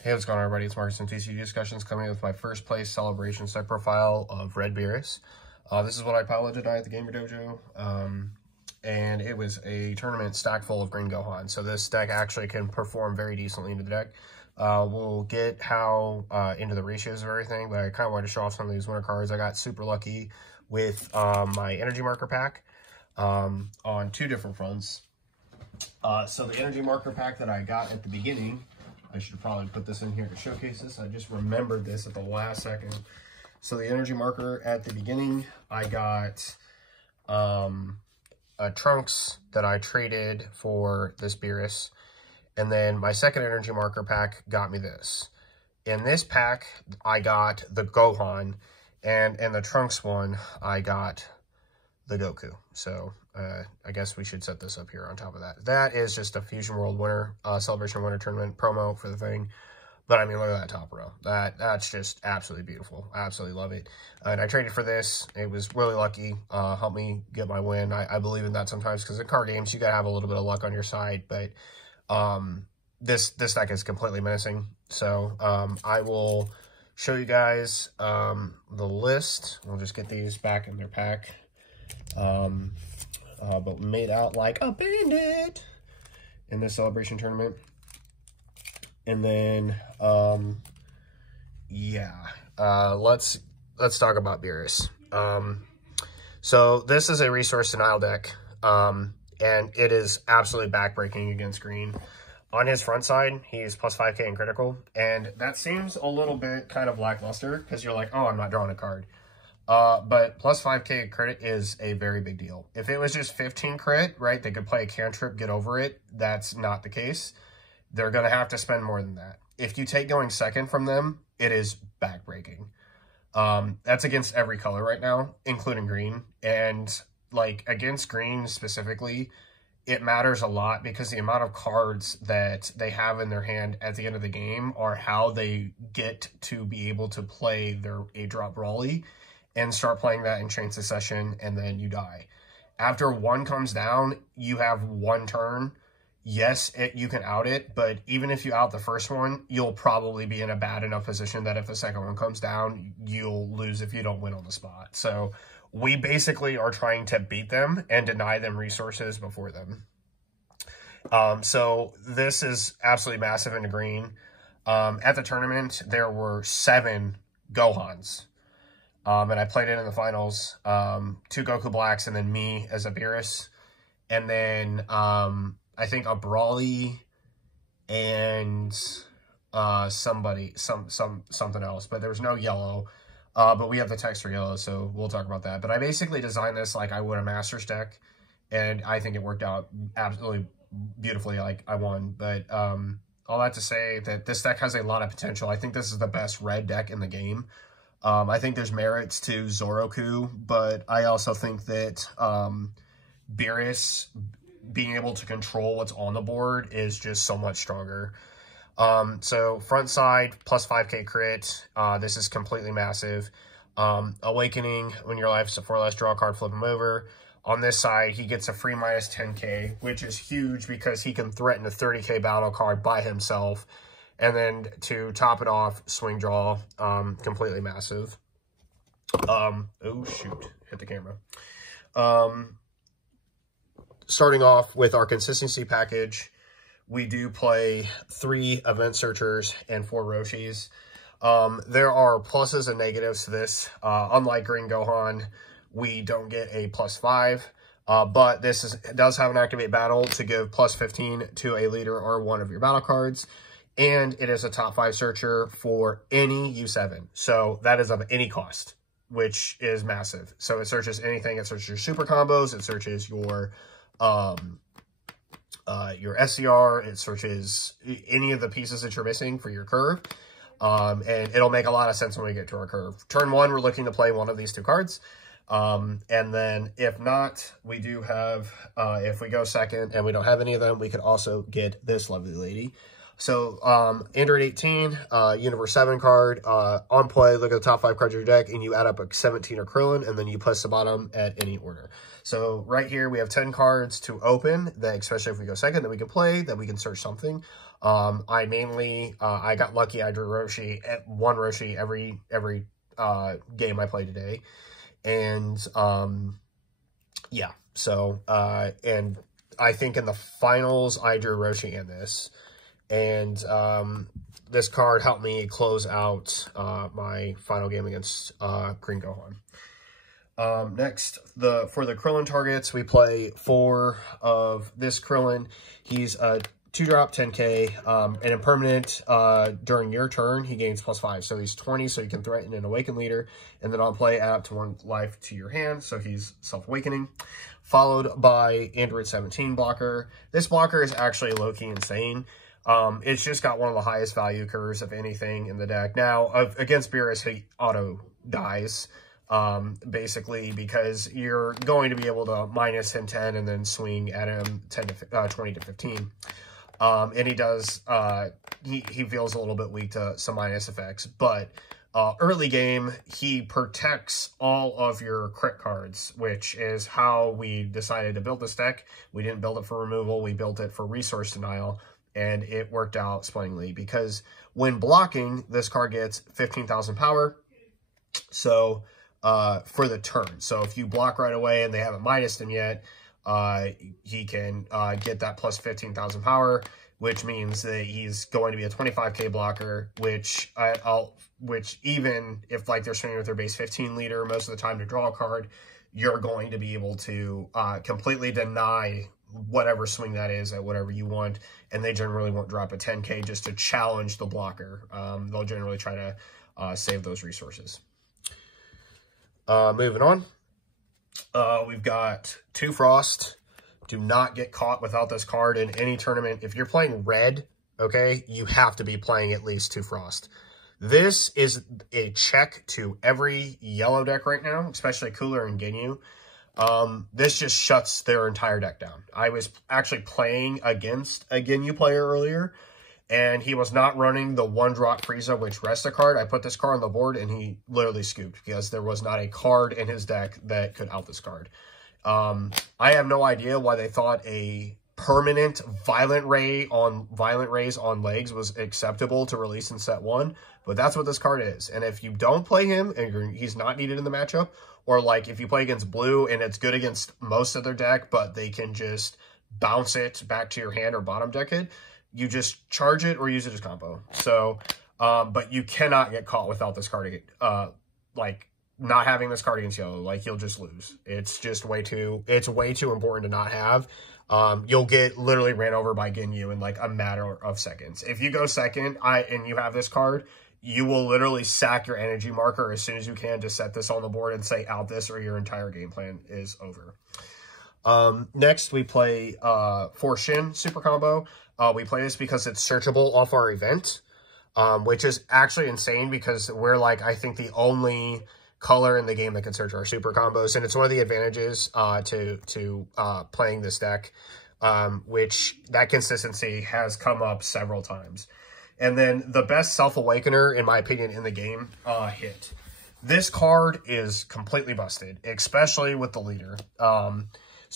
Hey, what's going on, everybody? It's Marcus from TCG Discussions, coming in with my first place celebration set profile of Red Beerus. This is what I piloted tonight at the Gamer Dojo, and it was a tournament stack full of green Gohan. So this deck actually can perform very decently into the deck. We'll get how into the ratios of everything, but I kind of wanted to show off some of these winner cards. I got super lucky with my energy marker pack on two different fronts. So the energy marker pack that I got at the beginning, I should probably put this in here to showcase this. I just remembered this at the last second. So the energy marker at the beginning, I got a Trunks that I traded for this Beerus. And then my second energy marker pack got me this. In this pack, I got the Gohan. And in the Trunks one, I got the Goku. So I guess we should set this up here on top of that. That is just a Fusion World winner, Celebration Winter Tournament promo for the thing. But I mean, look at that top row. That's just absolutely beautiful. I absolutely love it. And I traded for this. It was really lucky. Helped me get my win. I believe in that sometimes because in card games, you got to have a little bit of luck on your side. But this deck is completely menacing. So I will show you guys the list. We'll just get these back in their pack. But made out like a bandit in this celebration tournament. And then, let's talk about Beerus. So this is a resource denial deck, and it is absolutely backbreaking against green. On his front side, he's plus 5k in critical, and that seems a little bit kind of lackluster because you're like, oh, I'm not drawing a card. But plus 5k crit is a very big deal. If it was just 15 crit, right, they could play a cantrip, get over it. That's not the case. They're going to have to spend more than that. If you take going second from them, it is backbreaking. That's against every color right now, including green. And, like, against green specifically, it matters a lot because the amount of cards that they have in their hand at the end of the game are how they get to be able to play their 8-drop Brawly and start playing that in Chain Succession, and then you die. After one comes down, you have one turn. Yes, you can out it, but even if you out the first one, you'll probably be in a bad enough position that if the second one comes down, you'll lose if you don't win on the spot. So we basically are trying to beat them and deny them resources before them. So this is absolutely massive into green. At the tournament, there were 7 Gohans. And I played it in the finals. 2 Goku Blacks and then me as a Beerus. And then I think a Brawly and something else. But there was no yellow. But we have the text for yellow, so we'll talk about that. But I basically designed this like I would a Masters deck. And I think it worked out absolutely beautifully. Like, I won. But all that to say that this deck has a lot of potential. I think this is the best red deck in the game. I think there's merits to Zoroku, but I also think that Beerus being able to control what's on the board is just so much stronger. So front side, plus 5k crit. This is completely massive. Awakening, when your life is a 4 less, draw a card, flip him over. On this side, he gets a free minus 10k, which is huge because he can threaten a 30k battle card by himself. And then to top it off, swing draw, completely massive. Oh, shoot. Hit the camera. Starting off with our consistency package, we do play 3 event searchers and 4 Roshis. There are pluses and negatives to this. Unlike Green Gohan, we don't get a plus 5. But this does have an activate battle to give plus 15 to a leader or one of your battle cards. And it is a top 5 searcher for any U7. So that is of any cost, which is massive. So it searches anything. It searches your super combos. It searches your SCR. It searches any of the pieces that you're missing for your curve. And it'll make a lot of sense when we get to our curve. Turn 1, we're looking to play one of these 2 cards. And then if not, we do have, if we go second and we don't have any of them, we could also get this lovely lady. So, Android 18, Universe 7 card, on play, look at the top 5 cards of your deck, and you add up a 17 or Krillin, and then you place the bottom at any order. So, right here, we have 10 cards to open, that especially if we go second, that we can play, that we can search something. I mainly, I got lucky. I drew Roshi, one Roshi every game I played today. And, yeah, so, and I think in the finals, I drew Roshi in this. And, this card helped me close out, my final game against, Green Gohan. Next, for the Krillin targets, we play 4 of this Krillin. He's a 2-drop 10k, and a permanent, during your turn, he gains +5. So he's 20, so you can threaten an Awakened Leader, and then on play, add up to 1 life to your hand, so he's Self-Awakening. Followed by Android 17 blocker. This blocker is actually low-key insane. It's just got one of the highest value curves of anything in the deck. Now, against Beerus, he auto dies, basically, because you're going to be able to minus him 10 and then swing at him 20 to 15. And he does, he feels a little bit weak to some minus effects, but early game, he protects all of your crit cards, which is how we decided to build this deck. We didn't build it for removal, we built it for resource denial, and it worked out splendidly, because when blocking, this card gets 15,000 power, so for the turn. So if you block right away and they haven't minused him yet, he can get that plus 15,000 power, which means that he's going to be a 25k blocker, which even if like they're swinging with their base 15 leader most of the time to draw a card, you're going to be able to completely deny whatever swing that is at whatever you want, and they generally won't drop a 10k just to challenge the blocker. They'll generally try to save those resources. Moving on. We've got 2 Frost. Do not get caught without this card in any tournament. If you're playing red, okay, you have to be playing at least 2 Frost. This is a check to every yellow deck right now, especially Cooler and Ginyu. This just shuts their entire deck down. I was actually playing against a Ginyu player earlier, and he was not running the 1-drop Frieza, which rests a card. I put this card on the board, and he literally scooped, because there was not a card in his deck that could out this card. I have no idea why they thought a permanent Violent Rays on legs was acceptable to release in set 1, but that's what this card is. And if you don't play him, and he's not needed in the matchup, or like if you play against blue and it's good against most of their deck, but they can just bounce it back to your hand or bottom deck it, you just charge it or use it as combo. So, but you cannot get caught without this card, like not having this card against yellow. Like, you'll just lose. It's just way too important to not have. You'll get literally ran over by Ginyu in like a matter of seconds. If you go second and you have this card, you will literally sack your energy marker as soon as you can to set this on the board and say out this, or your entire game plan is over. Next, we play 4 Shin Super Combo. We play this because it's searchable off our event, which is actually insane, because we're like, I think, the only color in the game that can search our super combos, and it's one of the advantages to playing this deck, which that consistency has come up several times. And then the best Self-Awakener, in my opinion, in the game, Hit. This card is completely busted, especially with the leader. And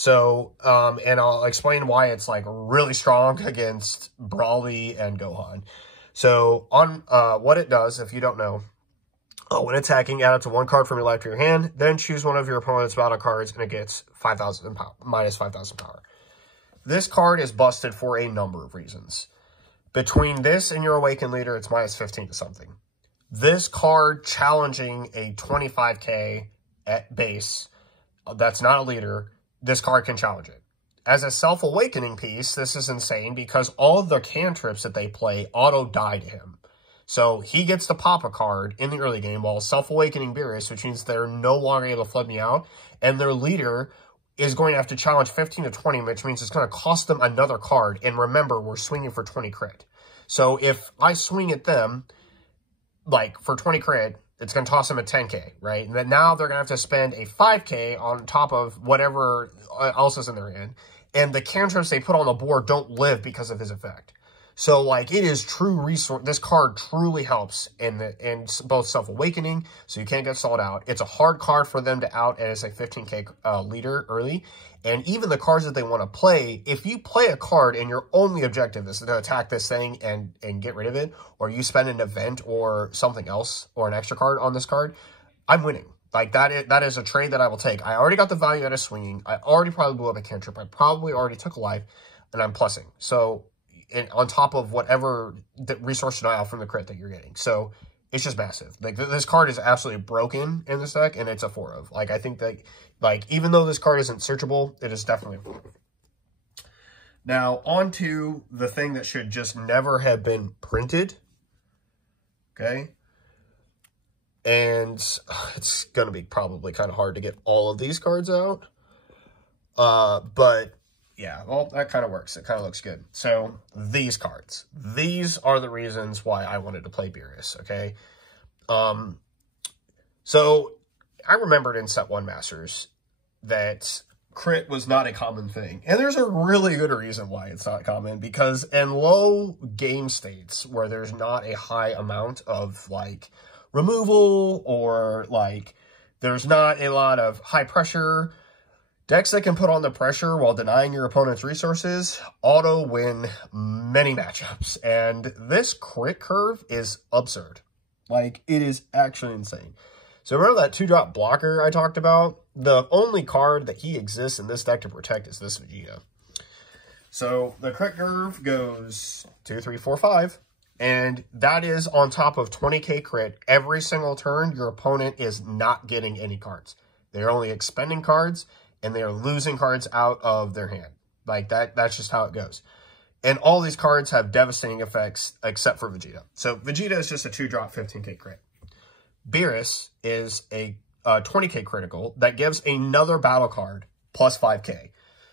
I'll explain why it's like really strong against Brawly and Gohan. So on what it does, if you don't know, when attacking, add up to 1 card from your life to your hand, then choose one of your opponent's battle cards, and it gets 5,000 power, minus 5,000 power. This card is busted for a number of reasons. Between this and your Awakened Leader, it's minus 15 to something. This card challenging a 25k at base, that's not a leader, this card can challenge it. As a Self-Awakening piece, this is insane, because all of the cantrips that they play auto-die to him. So he gets to pop a card in the early game while Self-Awakening Beerus, which means they're no longer able to flood me out, and their leader is going to have to challenge 15 to 20, which means it's going to cost them another card. And remember, we're swinging for 20 crit. So if I swing at them, like, for 20 crit, it's going to toss them a 10k, right? And then now they're going to have to spend a 5k on top of whatever else is in their hand. And the cantrips they put on the board don't live because of his effect. So, like, it is true resource. This card truly helps in both Self-Awakening, so you can't get stalled out. It's a hard card for them to out as a 15k leader early. And even the cards that they want to play, if you play a card and your only objective is to attack this thing and get rid of it, or you spend an event or something else, or an extra card on this card, I'm winning. Like, that is a trade that I will take. I already got the value out of swinging. I already probably blew up a cantrip. I probably already took a life, and I'm plussing. So, and on top of whatever the resource denial from the crit that you're getting. So, it's just massive. Like, this card is absolutely broken in this deck, and it's a 4 of. Like, I think that, like, even though this card isn't searchable, it is definitely a 4 of. Now, on to the thing that should just never have been printed. Okay? And it's going to be probably kind of hard to get all of these cards out. But, yeah, well, that kind of works. It kind of looks good. So, these cards. These are the reasons why I wanted to play Beerus, okay? So, I remembered in Set 1 Masters that crit was not a common thing. And there's a really good reason why it's not common. Because in low game states where there's not a high amount of, like, removal, or like there's not a lot of high pressure, decks that can put on the pressure while denying your opponent's resources auto win many matchups. And this crit curve is absurd. Like, it is actually insane. So remember that 2-drop blocker I talked about? The only card that he exists in this deck to protect is this Vegeta. So the crit curve goes 2, 3, 4, 5. And that is on top of 20k crit. Every single turn, your opponent is not getting any cards. They're only expending cards, and they are losing cards out of their hand. Like, that's just how it goes. And all these cards have devastating effects, except for Vegeta. So, Vegeta is just a 2-drop 15k crit. Beerus is a 20k critical that gives another battle card plus 5k.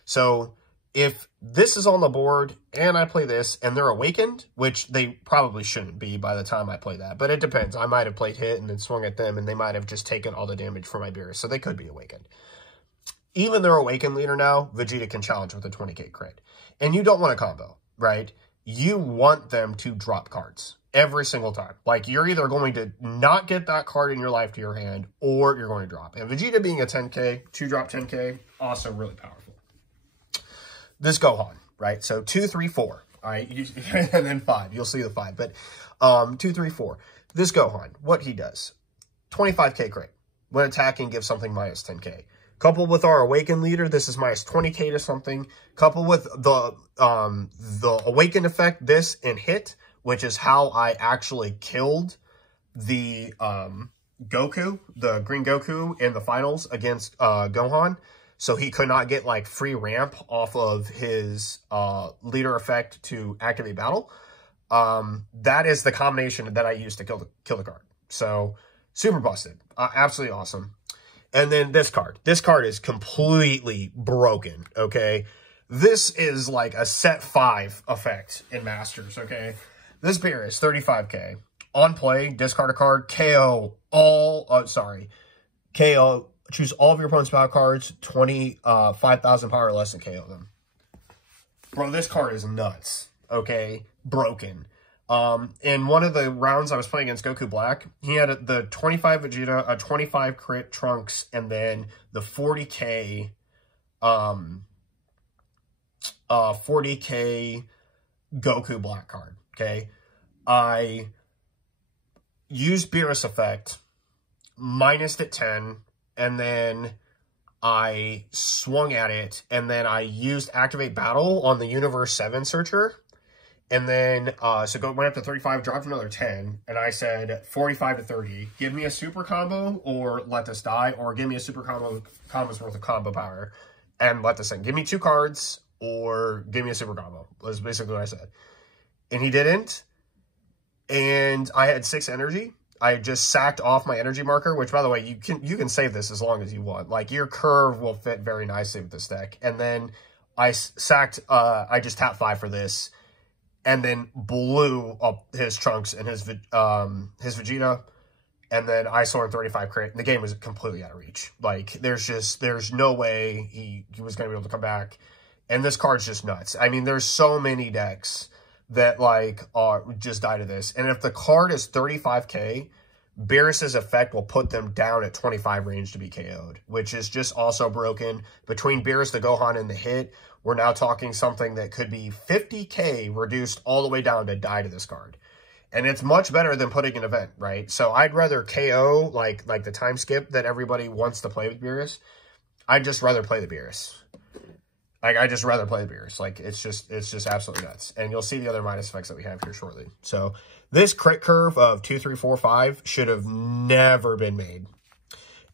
So, if this is on the board and I play this and they're awakened, which they probably shouldn't be by the time I play that, but it depends. I might have played hit and then swung at them, and they might have just taken all the damage for my Beerus, so they could be awakened. Even their awakened leader now, Vegeta can challenge with a 20k crit. And you don't want a combo, right? You want them to drop cards every single time. Like, you're either going to not get that card in your life to your hand, or you're going to drop. And Vegeta being a 10k, 2-drop 10k, also really powerful. This Gohan, right? So 2, 3, 4, all right? And then 5. You'll see the 5. But 2, 3, 4. This Gohan, what he does, 25k crit. When attacking, give something minus 10k. Coupled with our Awakened leader, this is minus 20k to something. Coupled with the Awakened effect, this and hit, which is how I actually killed the Goku, the Green Goku in the finals against Gohan. So he could not get, like, free ramp off of his leader effect to activate battle. That is the combination that I used to kill the card. So, super busted. Absolutely awesome. And then this card. This card is completely broken, okay? This is like a set 5 effect in Masters, okay? This Beerus, 35k. On play, discard a card, KO all, KO. Choose all of your opponent's battle cards, 5,000 power or less, and KO them. Bro, this card is nuts, okay? Broken. In one of the rounds I was playing against Goku Black, he had the 25 Vegeta, a 25 crit Trunks, and then the 40k, 40k Goku Black card, okay? I used Beerus effect, minused at 10, and then I swung at it, and then I used Activate Battle on the Universe 7 Searcher, and then, so went up to 35, dropped another 10, and I said 45 to 30, give me a super combo, or let this die, or give me a super combo's worth of combo power, and let this in. Give me 2 cards, or give me a super combo, was basically what I said. And he didn't, and I had 6 energy. I just sacked off my energy marker, which, by the way, you can save this as long as you want. Like, your curve will fit very nicely with this deck. And then I sacked, I just tapped 5 for this, and then blew up his Trunks and his Vegeta, and then I saw him 35 crit. The game was completely out of reach. Like, there's no way he was going to be able to come back. And this card's just nuts. I mean, there's so many decks that, like, just die to this. And if the card is 35k, Beerus's effect will put them down at 25 range to be KO'd, which is just also broken. Between Beerus, the Gohan, and the hit, we're now talking something that could be 50k reduced all the way down to die to this card. And it's much better than putting an event, right? So I'd rather KO, like the time skip that everybody wants to play with Beerus. I'd just rather play the Beerus. Like, I just rather play the Beerus. Like, it's just absolutely nuts. And you'll see the other minus effects that we have here shortly. So this crit curve of 2, 3, 4, 5 should have never been made.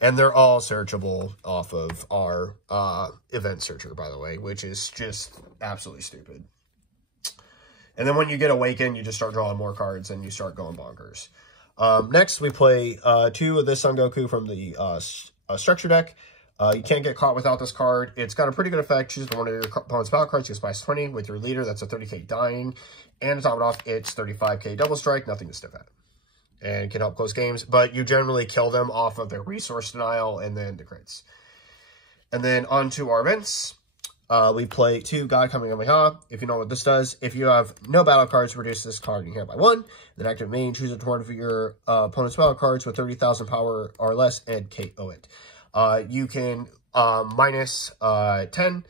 And they're all searchable off of our event searcher, by the way, which is just absolutely stupid. And then when you get Awakened, you just start drawing more cards and you start going bonkers. Next, we play 2 of this Son Goku from the structure deck. You can't get caught without this card. It's got a pretty good effect. Choose one of your opponent's battle cards, gets minus 20 with your leader. That's a 30k dying. And to top it off, it's 35k double strike, nothing to sniff at. And can help close games, but you generally kill them off of their resource denial and then the crits. And then on to our events. We play 2 God Kamehameha. If you know what this does, if you have no battle cards, reduce this card in your hand by 1. Then active main, choose a one of your opponent's battle cards with 30,000 power or less and KO it. You can minus 10.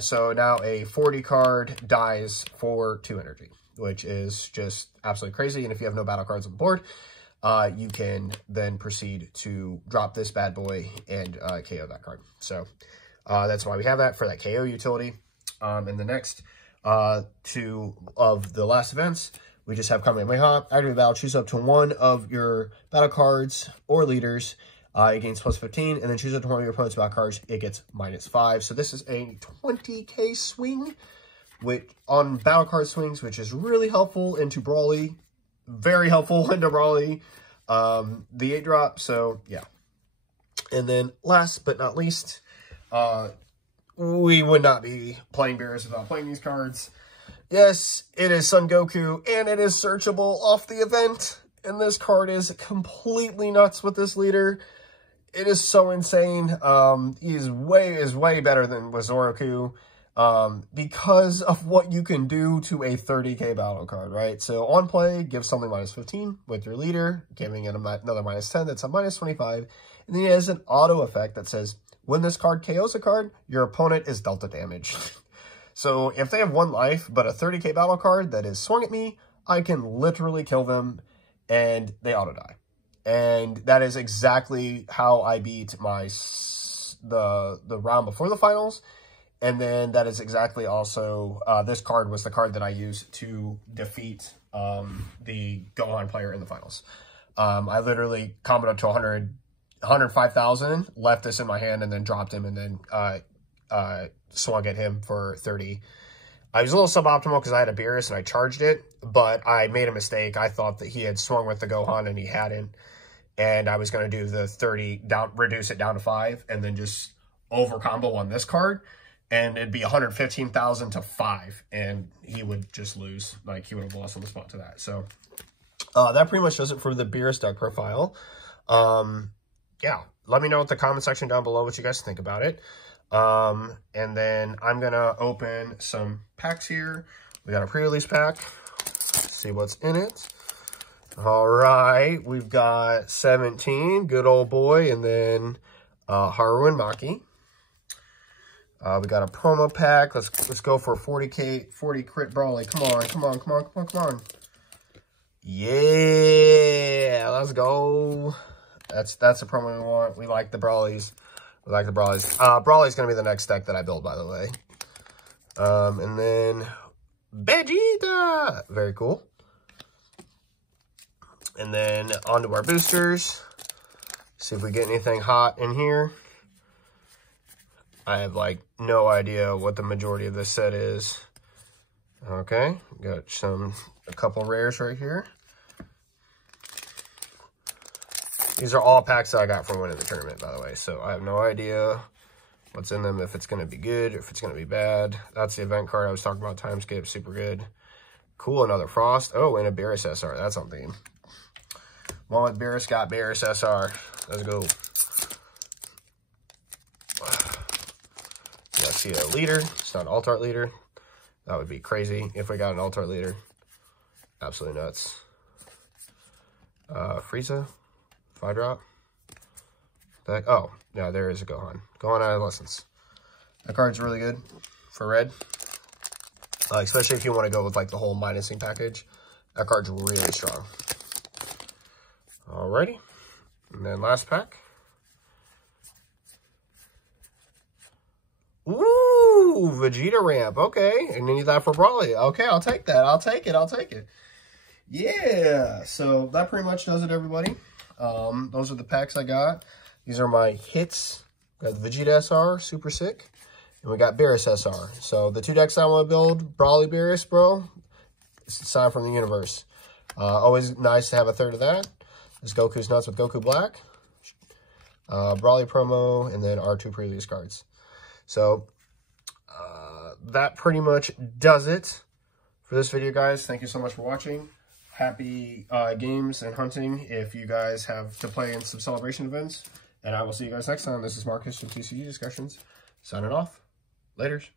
So now a 40 card dies for 2 energy, which is just absolutely crazy. And if you have no battle cards on the board, you can then proceed to drop this bad boy and KO that card. So that's why we have that for that KO utility. And the next 2 of the last events, we just have Kamehameha. Activate battle, choose up to 1 of your battle cards or leaders. It gains plus 15, and then choose up to 1 of your opponent's battle cards. It gets minus 5. So this is a 20k swing on battle card swings, which is really helpful into Brawly. Very helpful into Brawly. The 8-drop, so yeah. And then last but not least, we would not be playing Beerus without playing these cards. Yes, it is Son Goku, and it is searchable off the event. And this card is completely nuts with this leader. It is so insane. He is way better than with Zoroku. Because of what you can do to a 30k battle card, right? So on play, give something minus 15 with your leader, giving it another minus 10, that's a minus 25. And then he has an auto effect that says, when this card KOs a card, your opponent is dealt a damage. So if they have 1 life, but a 30k battle card that is swung at me, I can literally kill them and they auto die. And that is exactly how I beat the round before the finals. And then that is exactly also, this card was the card that I used to defeat the Gohan player in the finals. I literally comboed up to 105,000, left this in my hand, and then dropped him, and then swung at him for 30. I was a little suboptimal because I had a Beerus and I charged it, but I made a mistake. I thought that he had swung with the Gohan and he hadn't. And I was going to do the 30, down, reduce it down to 5, and then just over combo on this card. And it'd be 115,000 to 5, and he would just lose. Like, he would have lost on the spot to that. So, that pretty much does it for the Beerus deck profile. Yeah, let me know in the comment section down below what you guys think about it. And then I'm going to open some packs here. We got a pre-release pack. Let's see what's in it. All right, we've got 17, good old boy, and then Haru and Maki. We got a promo pack. Let's go for 40k, 40 crit Brawly. Come on. Yeah, let's go. That's the promo we want. We like the Brawlies. Brawly's gonna be the next deck that I build, by the way. And then Vegeta, very cool. And then onto our boosters. See if we get anything hot in here. I have, like, no idea what the majority of this set is. Okay, got a couple rares right here. These are all packs that I got from winning the tournament, by the way. So I have no idea what's in them, if it's going to be good, if it's going to be bad. That's the event card I was talking about, time skip, super good. Cool, another Frost. Oh, and a Beerus SR, that's on theme. One with Beerus, got Beerus SR. Let's go. Yeah, I see a leader. It's not an alt art leader. That would be crazy if we got an Altar Leader. Absolutely nuts. Frieza, 5-drop. Oh, yeah, there is a Gohan. Gohan Adolescence. That card's really good for red. Especially if you want to go with like the whole minusing package. That card's really strong. Alrighty. And then last pack. Ooh, Vegeta ramp. Okay. And then you thought for Brawly. Okay, I'll take that. I'll take it. Yeah. So that pretty much does it, everybody. Those are the packs I got. These are my hits. Got the Vegeta SR, super sick. And we got Beerus SR. So the 2 decks I want to build, Brawly Beerus, bro. It's a sign from the universe. Always nice to have a third of that. There's Goku's Nuts with Goku Black. Brawly promo, and then our 2 previous cards. So that pretty much does it for this video, guys. Thank you so much for watching. Happy games and hunting if you guys have to play in some celebration events. And I will see you guys next time. This is Marcus from TCG Discussions, signing off. Laters.